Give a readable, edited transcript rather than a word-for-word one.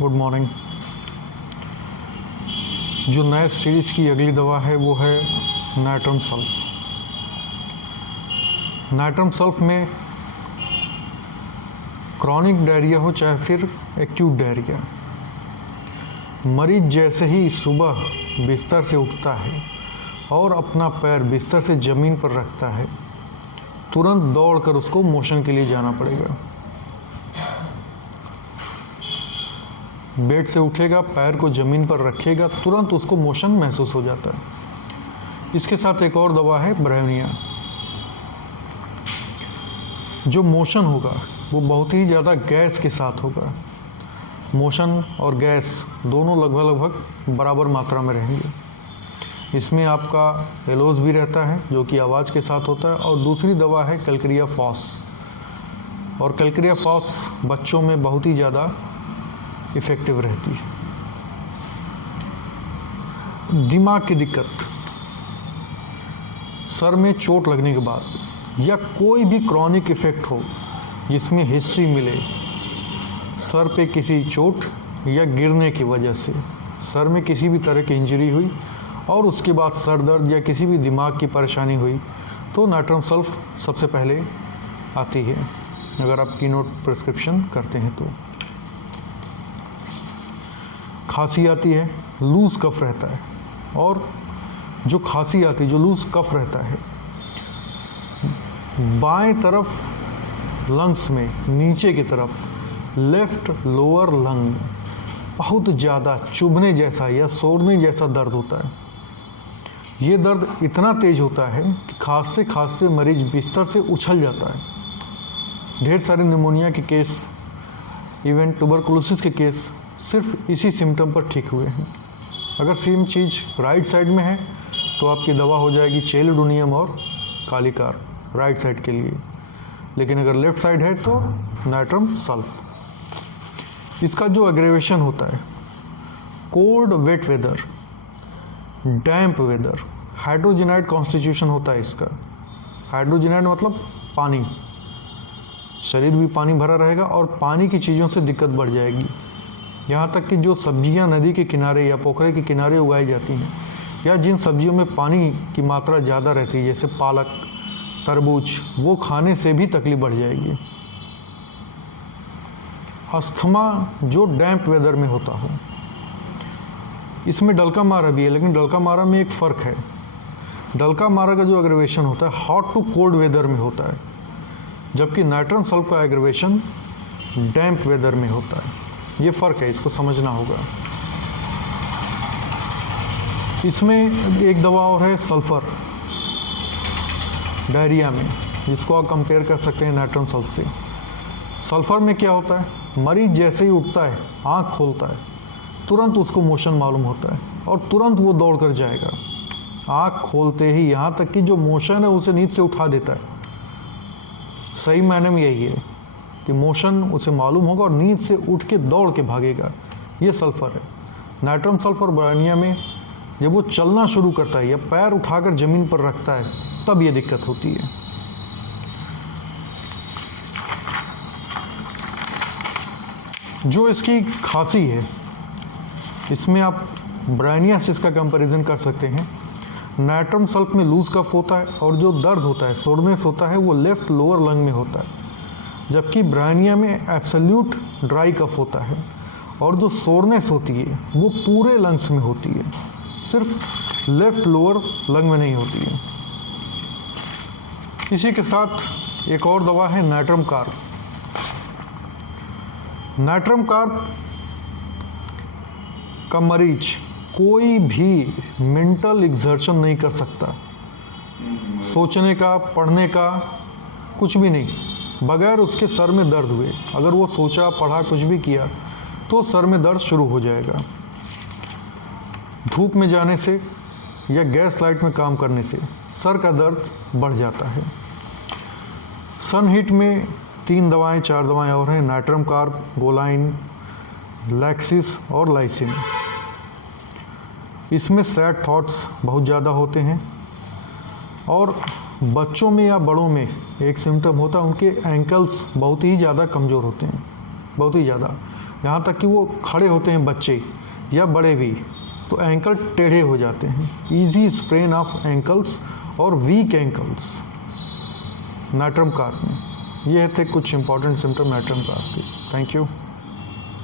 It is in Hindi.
Good morning. जो नए सीरीज की अगली दवा है वो है नाइट्रम सल्फ। नाइट्रम सल्फ में क्रॉनिक डायरिया हो चाहे फिर एक्यूट डायरिया, मरीज जैसे ही सुबह बिस्तर से उठता है और अपना पैर बिस्तर से ज़मीन पर रखता है, तुरंत दौड़कर उसको मोशन के लिए जाना पड़ेगा। बेड से उठेगा, पैर को ज़मीन पर रखेगा, तुरंत उसको मोशन महसूस हो जाता है। इसके साथ एक और दवा है ब्रायोनिया। जो मोशन होगा वो बहुत ही ज़्यादा गैस के साथ होगा। मोशन और गैस दोनों लगभग बराबर मात्रा में रहेंगे। इसमें आपका एलोज भी रहता है जो कि आवाज़ के साथ होता है, और दूसरी दवा है कैलकेरिया फॉस। और कैलकेरिया फॉस बच्चों में बहुत ही ज़्यादा इफ़ेक्टिव रहती है। दिमाग की दिक्कत, सर में चोट लगने के बाद या कोई भी क्रॉनिक इफ़ेक्ट हो जिसमें हिस्ट्री मिले, सर पे किसी चोट या गिरने की वजह से सर में किसी भी तरह की इंजरी हुई और उसके बाद सर दर्द या किसी भी दिमाग की परेशानी हुई, तो नाइट्रम सल्फ सबसे पहले आती है अगर आप कीनोट प्रिस्क्रिप्शन करते हैं तो। खांसी आती है, लूज़ कफ रहता है, और जो खांसी आती है, जो लूज़ कफ रहता है, बाएं तरफ लंग्स में नीचे की तरफ लेफ्ट लोअर लंग में बहुत ज़्यादा चुभने जैसा या सोड़ने जैसा दर्द होता है। ये दर्द इतना तेज होता है कि खांसते खांसते मरीज बिस्तर से उछल जाता है। ढेर सारे निमोनिया के केस, इवन ट्यूबरकुलोसिस के केस सिर्फ इसी सिम्टम पर ठीक हुए हैं। अगर सेम चीज़ राइट साइड में है तो आपकी दवा हो जाएगी चेलिडोनियम और कालिकार राइट साइड के लिए, लेकिन अगर लेफ्ट साइड है तो नाइट्रम सल्फ। इसका जो एग्रेवेशन होता है, कोल्ड वेट वेदर, डैम्प वेदर, हाइड्रोजेनाइड कॉन्स्टिट्यूशन होता है इसका। हाइड्रोजेनाइड मतलब पानी, शरीर भी पानी भरा रहेगा और पानी की चीज़ों से दिक्कत बढ़ जाएगी। यहाँ तक कि जो सब्जियाँ नदी के किनारे या पोखरे के किनारे उगाई जाती हैं, या जिन सब्जियों में पानी की मात्रा ज़्यादा रहती है जैसे पालक, तरबूज, वो खाने से भी तकलीफ बढ़ जाएगी। अस्थमा जो डैम्प वेदर में होता हो, इसमें डलका मारा भी है, लेकिन डलका मारा में एक फ़र्क है। डलका मारा का जो एग्रेवेशन होता है हॉट टू कोल्ड वेदर में होता है, जबकि नाइट्रम सल्फ का एग्रेवेशन डैम्प वेदर में होता है। ये फ़र्क है, इसको समझना होगा। इसमें एक दवा और है सल्फ़र डायरिया में, जिसको आप कंपेयर कर सकते हैं नाइट्रम सल्फ से। सल्फ़र में क्या होता है, मरीज जैसे ही उठता है, आँख खोलता है, तुरंत उसको मोशन मालूम होता है और तुरंत वो दौड़ कर जाएगा। आँख खोलते ही, यहाँ तक कि जो मोशन है उसे नींद से उठा देता है। सही मायने में यही है कि मोशन उसे मालूम होगा और नींद से उठ के दौड़ के भागेगा। ये सल्फ़र है। नाइट्रम सल्फर ब्रायोनिया में जब वो चलना शुरू करता है या पैर उठाकर ज़मीन पर रखता है, तब ये दिक्कत होती है। जो इसकी खांसी है, इसमें आप ब्रायोनिया से इसका कंपैरिजन कर सकते हैं। नाइट्रम सल्फ में लूज़ कफ होता है और जो दर्द होता है, सोरनेस होता है, वो लेफ़्ट लोअर लंग में होता है, जबकि ब्रायोनिया में एब्सोल्यूट ड्राई कफ होता है और जो सोरनेस होती है वो पूरे लंग्स में होती है, सिर्फ लेफ़्ट लोअर लंग में नहीं होती है। इसी के साथ एक और दवा है नाइट्रम कार्ब। नाइट्रम कार्ब का मरीज कोई भी मेंटल एक्सर्शन नहीं कर सकता, सोचने का, पढ़ने का, कुछ भी नहीं, बगैर उसके सर में दर्द हुए। अगर वो सोचा, पढ़ा, कुछ भी किया तो सर में दर्द शुरू हो जाएगा। धूप में जाने से या गैस लाइट में काम करने से सर का दर्द बढ़ जाता है। सन हीट में 3 दवाएं 4 दवाएं और हैं, नाइट्रम कार्ब, गोलाइन, लैक्सिस और लाइसिन। इसमें सैड थॉट्स बहुत ज़्यादा होते हैं, और बच्चों में या बड़ों में एक सिम्टम होता है, उनके एंकल्स बहुत ही ज़्यादा कमज़ोर होते हैं, बहुत ही ज़्यादा। यहाँ तक कि वो खड़े होते हैं बच्चे या बड़े भी तो एंकल टेढ़े हो जाते हैं। ईजी स्प्रेन ऑफ एंकल्स और वीक एंकल्स नाट्रम कार्प में। ये थे कुछ इंपॉर्टेंट सिम्टम नाट्रम कार्प के। Thank you.